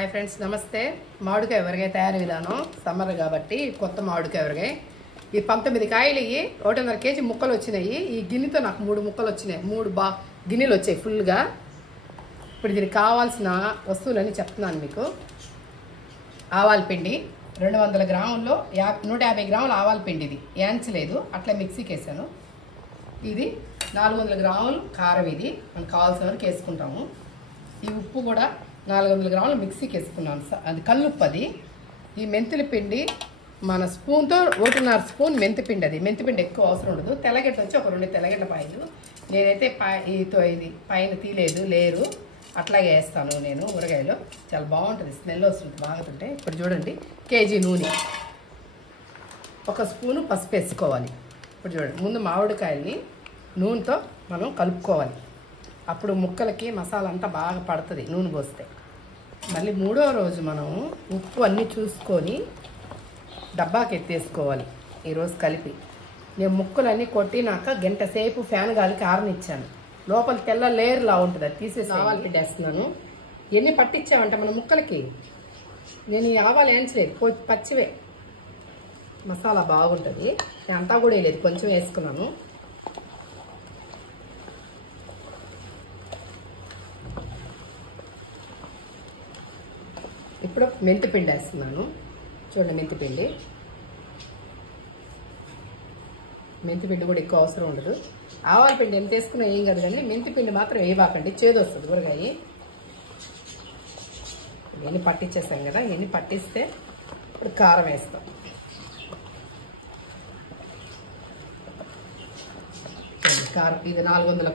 Hi friends नमस्ते మామిడికాయ ఊరగాయ తయారీ విధానం సమ్మర్ కాబట్టి కొత్త మామిడికాయ ఊరగాయ ఈ 19 కాయలు 1.5 కేజీ ముక్కలు వచ్చినాయి ఈ గిన్నెతో నాకు 3 ముక్కలు వచ్చినాయి 3 గిన్నెలు వచ్చాయి ఫుల్ గా ఇప్పుడు దీనికి కావాల్సిన వస్తువులన్నీ చెప్తున్నాను మీకు ఆవాల పిండి 200 గ్రాముల్లో 150 గ్రాముల ఆవాల పిండి ఇది యాంచలేదు అట్లా మిక్సీకి వేసాను ఇది 400 గ్రాములు కారం ఇది మనకు కావాల్సిన వరకు వేసుకుంటాము ఈ ఉప్పు కూడా 400 గ్రాములు మిక్సీకి వేసుకున్నాను అది కల్లుప్పు అది ఈ మెంతుల పిండి మన స్పూన్తో 1.5 స్పూన్ మెంతి పిండి అది మెంతి పిండి ఎక్కువ అవసరం ఉండదు తెల్లగడ్డ వచ్చి ఒక 2 తెల్లగడ్డ పాయలు నేనైతే ఇది పైన తీయలేదు లేరు అట్లాగే వేస్తాను నేను ఊరగాయలో చాలా బాగుంటుంది స్మెల్ వస్తుంది బాగుంటుంటే ఇప్పుడు చూడండి కేజీ నూనె ఒక స్పూను పసుపు వేసుకోవాలి ఇప్పుడు చూడండి ముందు మామిడికాయల్ని నూనెతో మనం కలుపుకోవాలి అప్పుడు ముక్కలకి మసాలా అంతా బాగా పడుతుంది నూనె పోస్తే మళ్ళీ మూడో రోజు మనం ఉప్పు అన్నీ చూసుకొని డబ్బాకి ఎత్తేసుకోవాలి ఈరోజు కలిపి నేను ముక్కలన్నీ కొట్టినాక గంట సేపు ఫ్యాన్ గాలికి ఆరనిచ్చాను లోపల తెల్ల లేయర్లా ఉంటుంది అది తీసేసి ఆవాలు పెట్టేస్తున్నాను ఎన్ని పట్టించామంట మన ముక్కలకి నేను ఈ ఆవాలు వేయించలేదు పచ్చివే మసాలా బాగుంటుంది అంతా కూడా వేయలేదు కొంచెం వేసుకున్నాను ఇప్పుడు మెంతి పిండి వేస్తున్నాను చూడండి మెంతి పిండి కూడా ఎక్కువ అవసరం ఉండదు ఆవాల పిండి ఎంత వేసుకున్నా ఏం కాదు కానీ మెంతి పిండి మాత్రం వేయబాకండి చేదు వస్తుంది ఊరగాయ ఇవన్నీ పట్టించేస్తాం కదా ఇవన్నీ పట్టిస్తే ఇప్పుడు కారం వేస్తాం కారం ఇది 400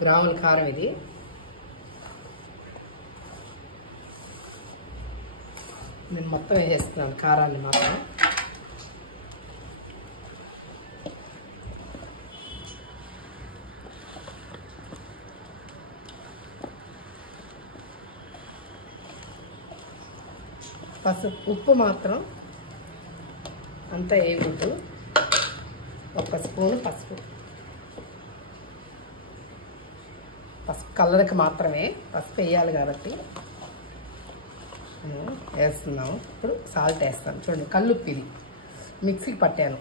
గ్రాముల కారం ఇది నేను మొత్తం వేసేస్తున్నాను కారాన్ని మాత్రం ఉప్పు మాత్రం అంతా వేయకూడదు ఒక స్పూను పసుపు కలర్కి మాత్రమే పసుపు వేయాలి కాబట్టి వేస్తున్నాము ఇప్పుడు సాల్ట్ వేస్తాను చూడండి కల్లుప్పు ఇది మిక్సీకి పట్టాను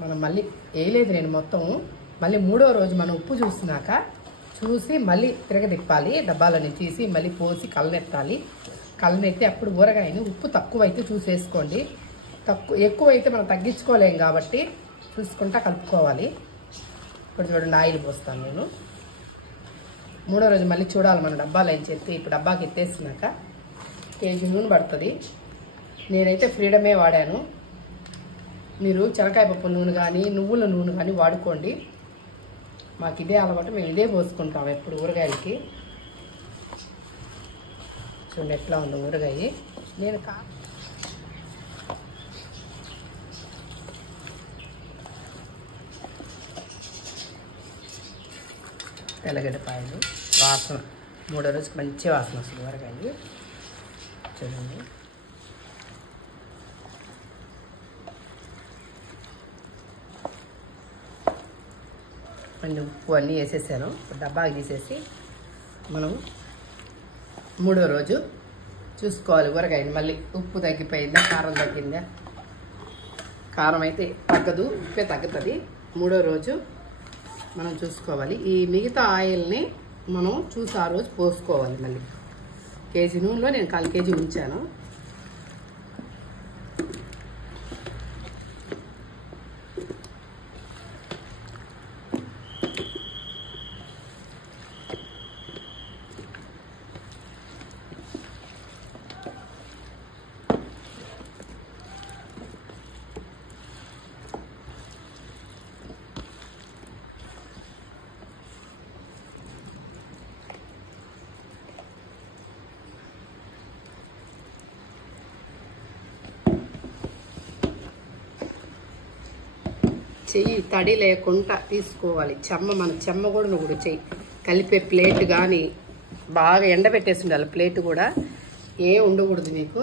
మనం మళ్ళీ వేయలేదు నేను మొత్తం మళ్ళీ మూడో రోజు మనం ఉప్పు చూసి మళ్ళీ తిరగదిప్పాలి డబ్బాలని తీసి మళ్ళీ పోసి కళ్ళనెత్తి అప్పుడు ఊరగాయని ఉప్పు తక్కువైతే చూసేసుకోండి ఎక్కువైతే మనం తగ్గించుకోలేం కాబట్టి చూసుకుంటా కలుపుకోవాలి ఇప్పుడు చూడండి ఆయిల్ పోస్తాను నేను మూడో రోజు మళ్ళీ చూడాలి మన డబ్బాలు అని చెప్పి ఇప్పుడు డబ్బాకి ఎత్తేసినాక కేజీ నూనె పడుతుంది నేనైతే ఫ్రీడమే వాడాను మీరు శనగకాయ పప్పు నూనె కానీ నువ్వుల నూనె కానీ వాడుకోండి మాకు ఇదే అలవాటు మేము ఇదే పోసుకుంటాం ఎప్పుడు ఊరగాయలకి చూడండి ఎట్లా ఉంది ఊరగాయ నేను తెల్లగడ్డ పాయలు వాసన మూడో రోజుకి మంచి వాసన వస్తుంది ఊరగాయ చూడండి అన్ని ఉప్పు అన్నీ వేసేసాను డబ్బాకి తీసేసి మనం మూడో రోజు చూసుకోవాలి ఊరగాయని మళ్ళీ ఉప్పు తగ్గిపోయిందా కారం తగ్గిందా కారం అయితే తగ్గదు ఉప్పే తగ్గుతుంది మూడో రోజు మనం చూసుకోవాలి ఈ మిగతా ఆయిల్ని మనం చూసి ఆ రోజు పోసుకోవాలి మళ్ళీ కేజీ నూనెలో నేను 1/4 కేజీ ఉంచాను చెయ్యి తడి లేకుండా తీసుకోవాలి మన చెమ్మ కూడా నువ్వు చెయ్యి కలిపే ప్లేట్ కానీ బాగా ఎండబెట్టేసి ఉండాలి ప్లేట్ కూడా ఏం ఉండకూడదు మీకు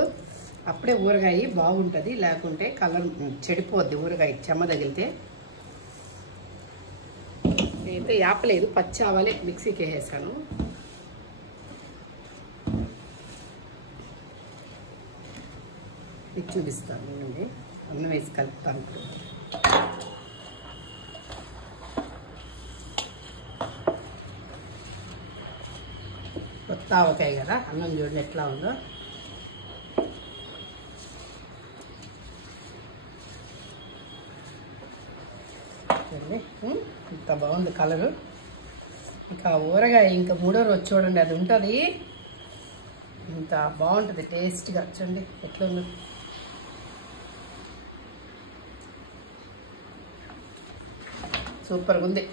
అప్పుడే ఊరగాయ బాగుంటుంది లేకుంటే కలర్ చెడిపోద్ది ఊరగాయ చెమ్మ తగిలితే నేనైతే యాపలేదు పచ్చి ఆవాలే మిక్సీకి వేసేసాను ఇది చూపిస్తాను అండి. అన్నం వేసి కలుపుతాను ఇప్పుడు. కొత్త ఆవకాయ కదా, అన్నం చూడండి ఎట్లా ఉందో. ఇంత బాగుంది కలరు. ఇంకా ఊరగాయ ఇంకా మూడో రోజు చూడండి అది ఉంటుంది, ఇంత బాగుంటుంది టేస్ట్గా. చూడండి ఎట్లా ఉంది. సూపర్గా ఉంది.